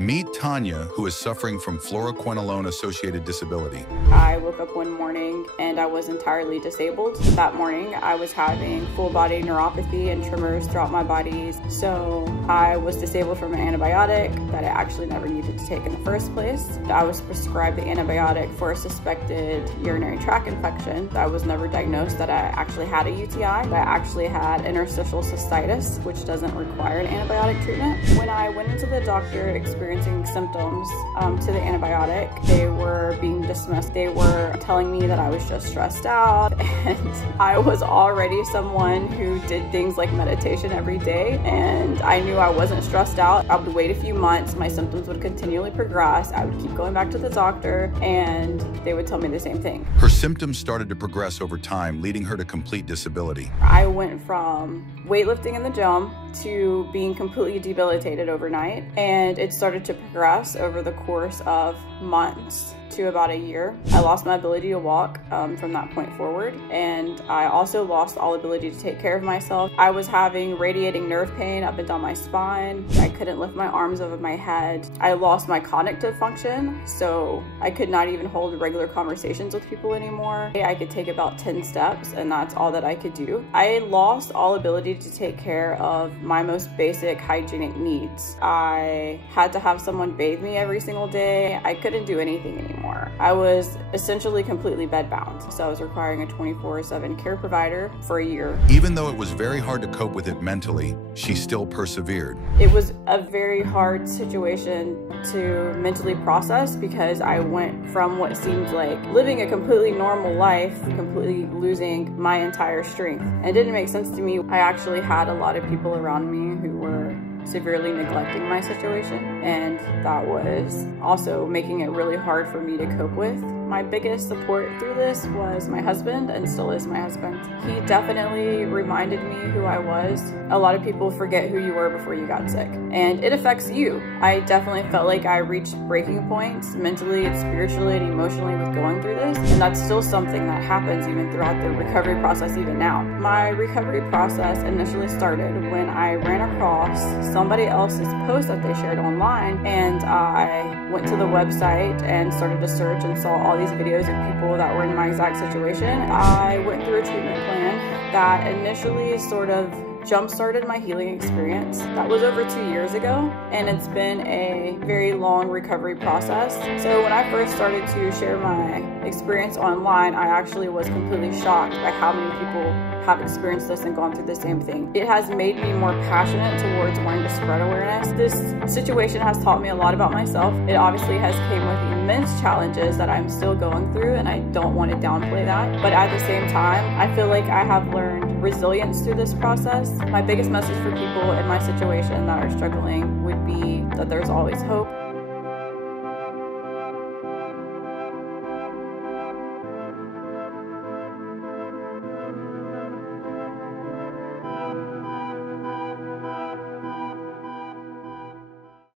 Meet Tanya, who is suffering from fluoroquinolone-associated disability. I woke up one morning and I was entirely disabled. That morning I was having full body neuropathy and tremors throughout my body. So I was disabled from an antibiotic that I actually never needed to take in the first place. I was prescribed the antibiotic for a suspected urinary tract infection. I was never diagnosed that I actually had a UTI. I actually had interstitial cystitis, which doesn't require an antibiotic treatment. When I went into the doctor experiencing symptoms to the antibiotic, they were being dismissed. They were telling me that I was just stressed out, and I was already someone who did things like meditation every day, and I knew I wasn't stressed out. I would wait a few months, my symptoms would continually progress, I would keep going back to the doctor, and they would tell me the same thing. Her symptoms started to progress over time, leading her to complete disability. I went from weightlifting in the gym to being completely debilitated overnight, and it started to progress over the course of months to about a year. I lost my ability to walk from that point forward, and I also lost all ability to take care of myself. I was having radiating nerve pain up and down my spine. I couldn't lift my arms over my head. I lost my cognitive function, so I could not even hold regular conversations with people anymore. I could take about 10 steps, and that's all that I could do. I lost all ability to take care of my most basic hygienic needs. I had to have someone bathe me every single day. I couldn't do anything anymore. I was essentially completely bedbound, so I was requiring a 24/7 care provider for a year. Even though it was very hard to cope with it mentally, she still persevered. It was a very hard situation to mentally process because I went from what seemed like living a completely normal life, completely losing my entire strength. And it didn't make sense to me. I actually had a lot of people around me who were severely neglecting my situation, and that was also making it really hard for me to cope with. My biggest support through this was my husband, and still is my husband. He definitely reminded me who I was. A lot of people forget who you were before you got sick, and it affects you. I definitely felt like I reached breaking points mentally, spiritually, and emotionally with going through this, and that's still something that happens even throughout the recovery process even now. My recovery process initially started when I ran across somebody else's post that they shared online, and I went to the website and started to search and saw all these videos of people that were in my exact situation. I went through a treatment plan that initially sort of jump-started my healing experience. That was over 2 years ago, and it's been a very long recovery process. So when I first started to share my experience online, I actually was completely shocked by how many people have experienced this and gone through the same thing. It has made me more passionate towards wanting to spread awareness. This situation has taught me a lot about myself. It obviously has came with immense challenges that I'm still going through, and I don't want to downplay that. But at the same time, I feel like I have learned resilience through this process. My biggest message for people in my situation that are struggling would be that there's always hope.